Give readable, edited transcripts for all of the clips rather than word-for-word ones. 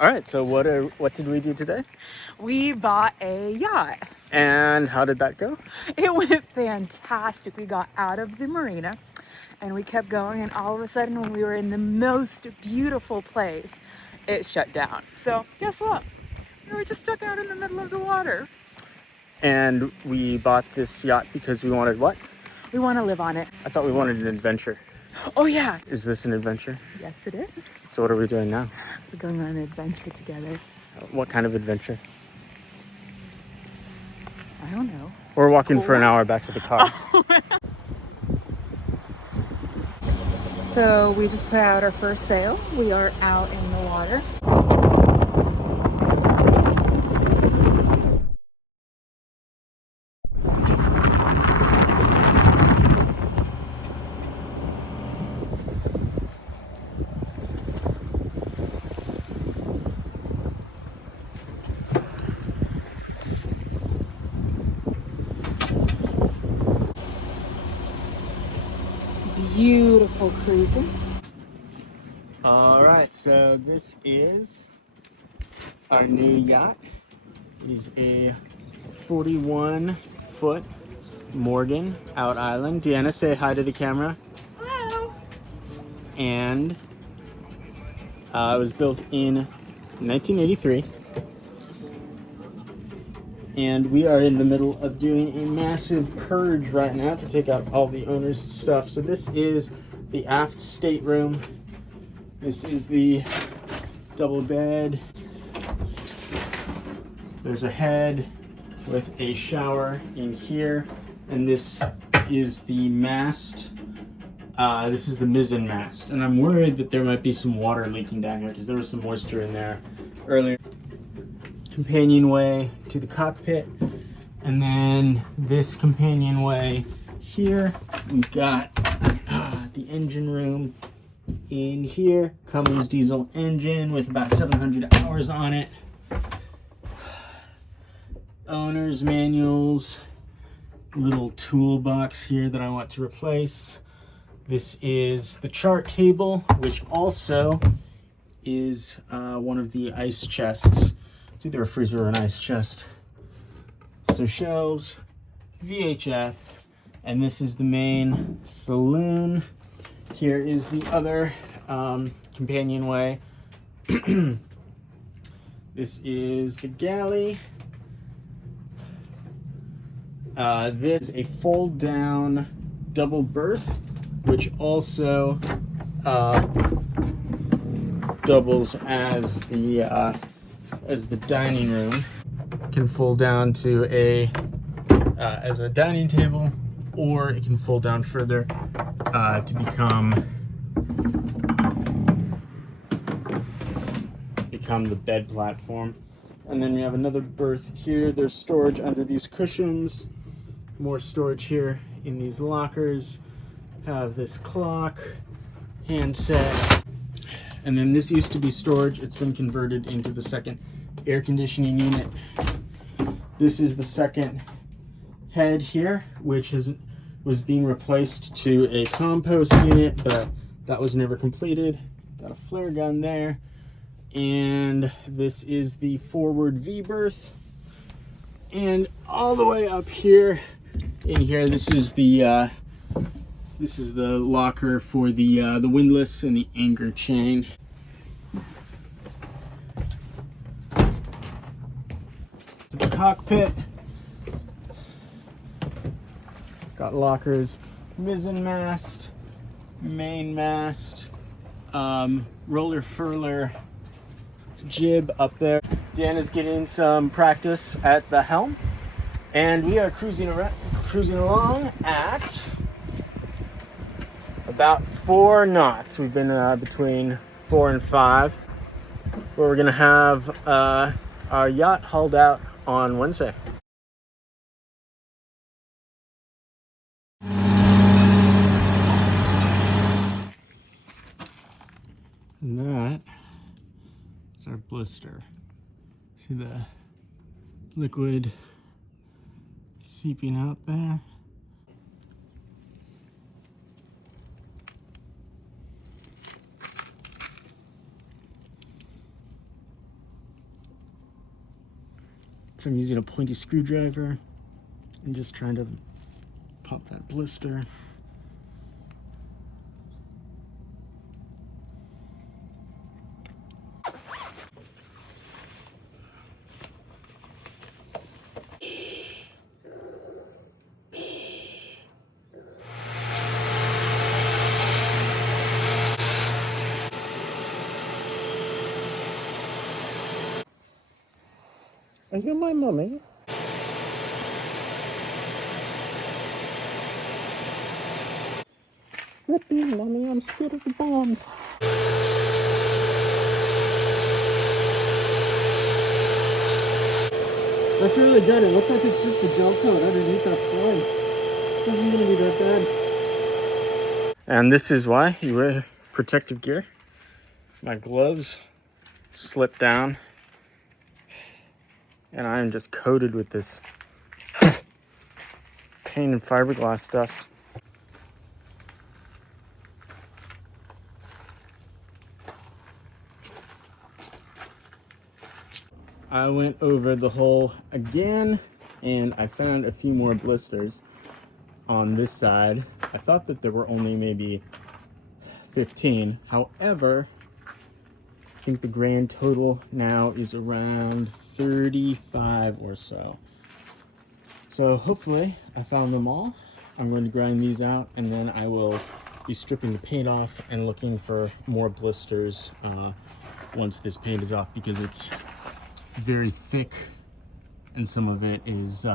All right, so what did we do today? We bought a yacht. And how did that go? It went fantastic. We got out of the marina and we kept going, and all of a sudden when we were in the most beautiful place, it shut down. So guess what? We were just stuck out in the middle of the water. And we bought this yacht because we wanted what? We want to live on it. I thought we wanted an adventure. Oh yeah. Is this an adventure? Yes, it is. So what are we doing now? We're going on an adventure together. What kind of adventure? I don't know. We're walking for an hour back to the car. So we just put out our first sail. We are out in the water. Beautiful cruising. All right, so this is our new yacht. It is a 41-foot Morgan out island. Deanna, say hi to the camera. Hello. And it was built in 1983. And we are in the middle of doing a massive purge right now to take out all the owner's stuff. So this is the aft stateroom. This is the double bed. There's a head with a shower in here. And this is the mast. This is the mizzen mast. And I'm worried that there might be some water leaking down here because there was some moisture in there earlier. Companionway to the cockpit, and then this companionway here. We've got the engine room in here. Cummins diesel engine with about 700 hours on it. Owner's manuals. Little toolbox here that I want to replace. This is the chart table, which also is one of the ice chests. It's either a freezer or an ice chest. So shelves, VHF, and this is the main saloon. Here is the other companionway. This is the galley. This is a fold-down double berth, which also doubles as the dining room. Can fold down to as a dining table, or it can fold down further to become the bed platform. And then we have another berth here. There's storage under these cushions. More storage here in these lockers. Have this clock, handset. And then this used to be storage. It's been converted into the second air conditioning unit. This is the second head here, which was being replaced to a compost unit, but that was never completed. Got a flare gun there. And this is the forward V berth. And all the way up here, in here, this is the locker for the windlass and the anchor chain. The cockpit. Got lockers, mizzen mast, main mast, roller furler, jib up there. Deanna's getting some practice at the helm, and we are cruising along at about 4 knots. We've been between 4 and 5, where we're gonna have our yacht hauled out on Wednesday. And that is our blister. See the liquid seeping out there? So I'm using a pointy screwdriver and just trying to pop that blister. Are you my mommy? Let me, mommy, I'm scared of the bombs. That's really good. It looks like it's just a gel coat underneath. That's fine. It isn't gonna be that bad. And this is why you wear protective gear. My gloves slip down, and I'm just coated with this paint and fiberglass dust. I went over the hull again, and I found a few more blisters on this side. I thought that there were only maybe 15. However, I think the grand total now is around 35 or so. So hopefully I found them all. I'm going to grind these out, and then I will be stripping the paint off and looking for more blisters once this paint is off, because it's very thick and some of it is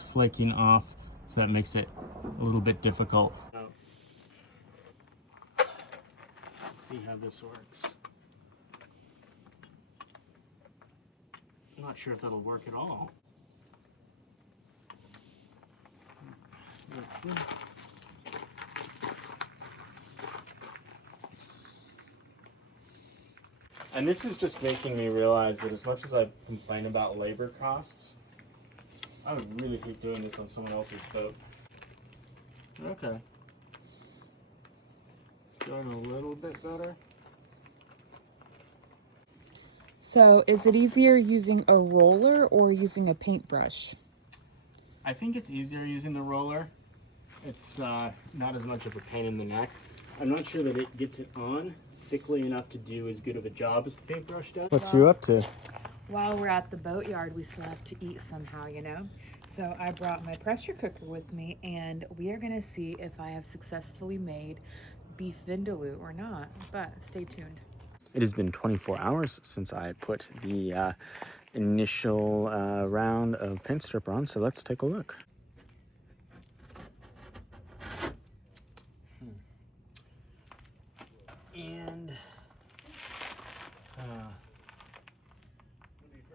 flaking off, so that makes it a little bit difficult. Let's see how this works. I'm not sure if that'll work at all. Let's see. And this is just making me realize that as much as I complain about labor costs, I would really hate doing this on someone else's boat. Okay. Going a little bit better. So is it easier using a roller or using a paintbrush? I think it's easier using the roller. It's not as much of a pain in the neck. I'm not sure that it gets it on thickly enough to do as good of a job as the paintbrush does. What's you up to? While we're at the Boatyard, we still have to eat somehow, you know? So I brought my pressure cooker with me, and we are gonna see if I have successfully made beef vindaloo or not, but stay tuned. It has been 24 hours since I put the initial round of paint stripper on, so let's take a look. And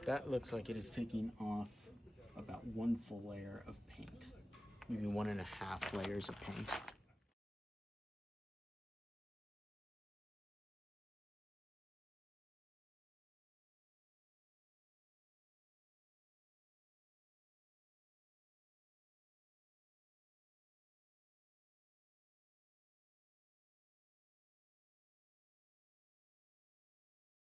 that looks like it is taking off about 1 full layer of paint, maybe 1.5 layers of paint.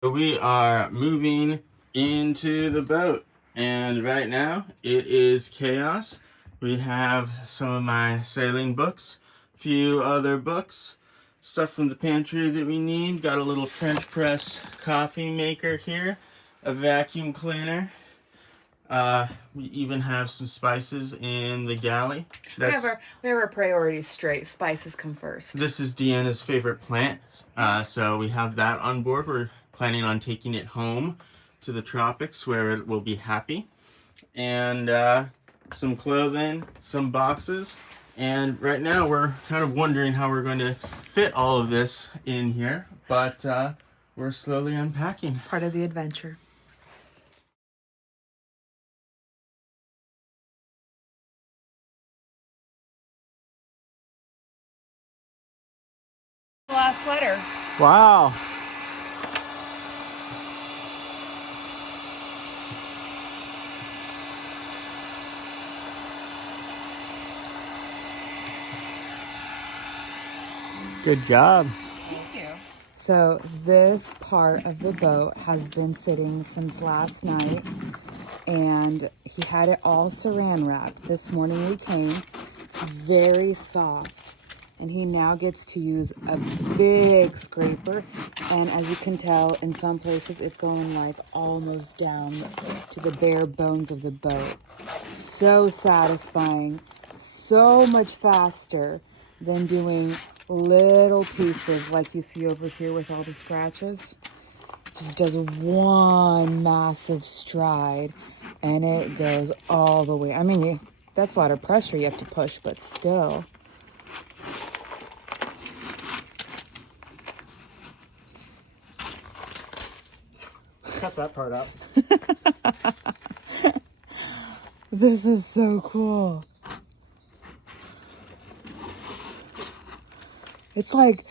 We are moving into the boat, and right now it is chaos. We have some of my sailing books, a few other books, stuff from the pantry that we need. Got a little French press coffee maker here, a vacuum cleaner. We even have some spices in the galley. We have our priorities straight. Spices come first. This is Deanna's favorite plant, so we have that on board. We're planning on taking it home to the tropics where it will be happy. And some clothing, some boxes. And right now we're kind of wondering how we're going to fit all of this in here, but we're slowly unpacking. Part of the adventure. Last letter. Wow. Good job. Thank you. So this part of the boat has been sitting since last night. and he had it all saran wrapped. This morning we came. It's very soft. And he now gets to use a big scraper. And as you can tell, in some places it's going like almost down to the bare bones of the boat. So satisfying, so much faster than doing little pieces like you see over here with all the scratches. Just does one massive stride and it goes all the way. I mean, that's a lot of pressure you have to push, but still. Cut that part out. This is so cool. It's like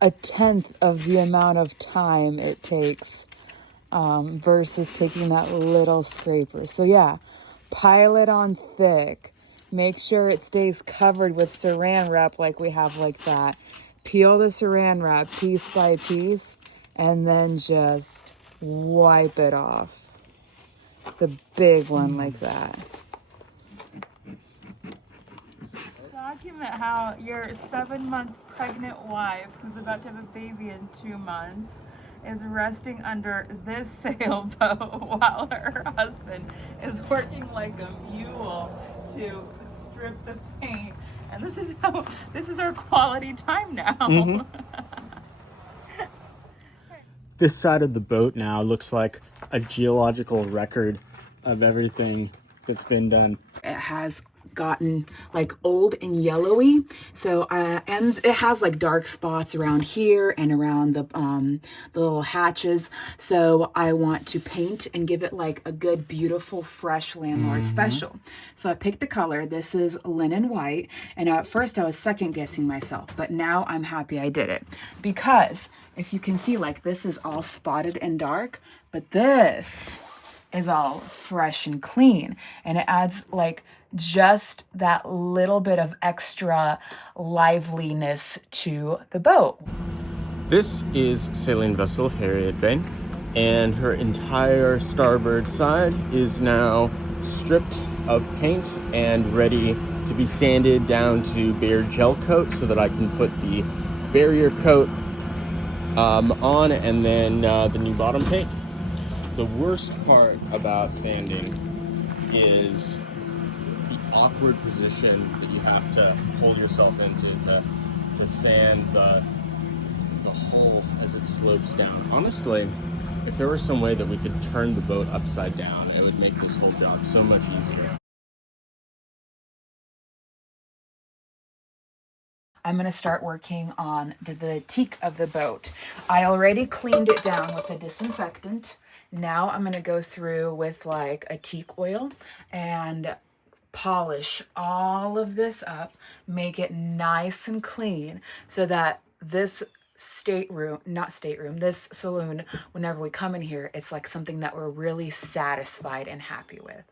a tenth of the amount of time it takes versus taking that little scraper. So yeah, pile it on thick. Make sure it stays covered with saran wrap like we have like that. Peel the saran wrap piece by piece and then just wipe it off. The big one like that. Document how your 7-month pregnant wife, who's about to have a baby in 2 months, is resting under this sailboat while her husband is working like a mule to strip the paint. And this is our quality time now. Mm-hmm. This side of the boat now looks like a geological record of everything that's been done. It has gotten like old and yellowy, so and it has like dark spots around here and around the little hatches, so I want to paint and give it like a good beautiful fresh landlord special. So I picked the color. This is linen white, and at first I was second guessing myself, but now I'm happy I did it, because if you can see, like, this is all spotted and dark, but this is all fresh and clean, and it adds like just that little bit of extra liveliness to the boat. This is sailing vessel Harriet Vane, and her entire starboard side is now stripped of paint and ready to be sanded down to bare gel coat so that I can put the barrier coat on, and then the new bottom paint. The worst part about sanding is the awkward position that you have to hold yourself into to sand the hull as it slopes down. Honestly, if there were some way that we could turn the boat upside down, it would make this whole job so much easier. I'm going to start working on the teak of the boat. I already cleaned it down with a disinfectant. Now I'm going to go through with like a teak oil and polish all of this up, make it nice and clean so that this this saloon, whenever we come in here, it's like something that we're really satisfied and happy with.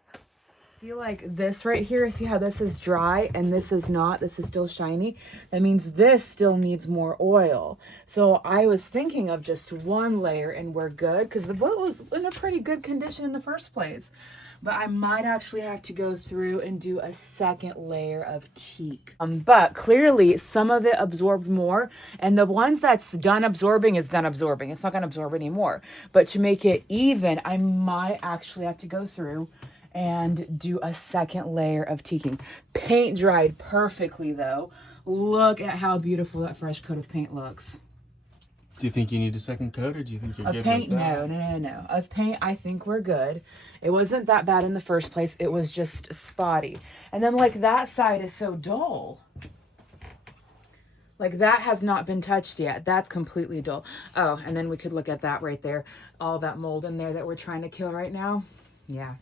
See, like this right here, see how this is dry and this is not, this is still shiny? That means this still needs more oil. So I was thinking of just one layer and we're good, because the boat was in a pretty good condition in the first place. But I might actually have to go through and do a second layer of teak. But clearly some of it absorbed more, and the ones that's done absorbing is done absorbing. It's not gonna absorb anymore. But to make it even, I might actually have to go through and do a second layer of teaking. Paint dried perfectly though. Look at how beautiful that fresh coat of paint looks. Do you think you need a second coat, or do you think you're good paint? with that? No. Of paint, I think we're good. It wasn't that bad in the first place. It was just spotty. And then like that side is so dull. Like that has not been touched yet. That's completely dull. Oh, and then we could look at that right there. All that mold in there that we're trying to kill right now. Yeah.